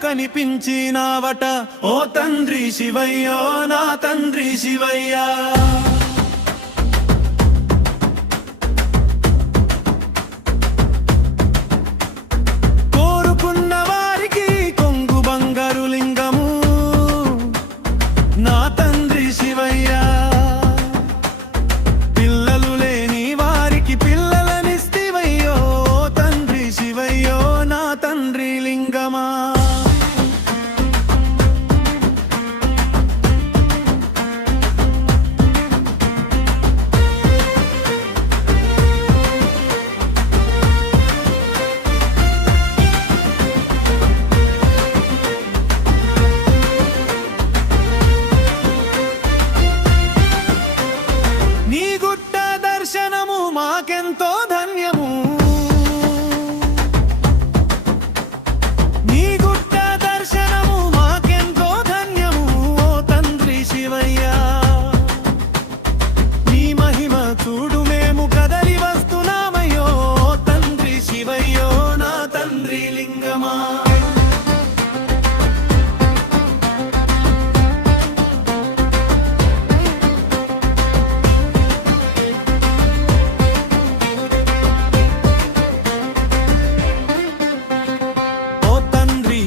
కనిపించినావట ఓ తండ్రి శివయ్యో నా తండ్రి శివయ్య కోరుకున్న వారికి కొంగు బంగారు లింగము నా తండ్రి శివయ్య పిల్లలు లేని వారికి పిల్లలనిస్తివయ్యో తండ్రి శివయ్యో నా తండ్రి లింగమా దర్శనము మాకెంతో ధన్యము నీ గుట్ట దర్శనము మాకెంతో ధన్యము ఓ తండ్రి శివయ్య నీ మహిమ చూడు మేము కదలి వస్తున్నామయ్యో తండ్రి శివయ్యో నా తండ్రి లింగమా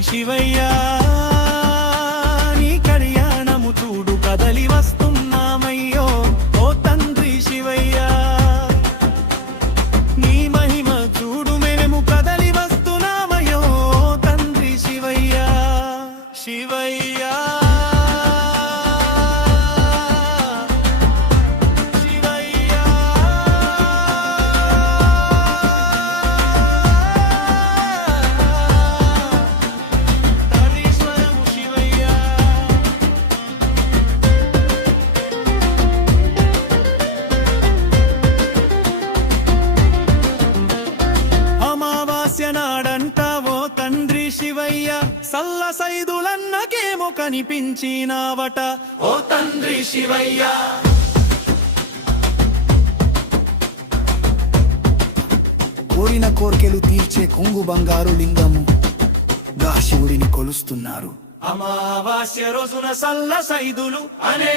శివయ్య నీ కళ్యాణము చూడు కదలి వస్తున్నామయ్యో ఓ తండ్రి శివయ్య నీ మహిమ చూడు మేము కదలి వస్తున్నామయ్యో తండ్రి శివయ్య శివయ్య నాడంటావో తండ్రి శివయ్య సల్ల సైదులన్నకేమో కనిపించినావట ఓ తండ్రి శివయ్య కోరిన కోర్కెలు తీర్చే కొంగు బంగారు లింగము గా శివుడిని కొలుస్తున్నారు అమావాస్య రోజున సల్ల సైదులు అనే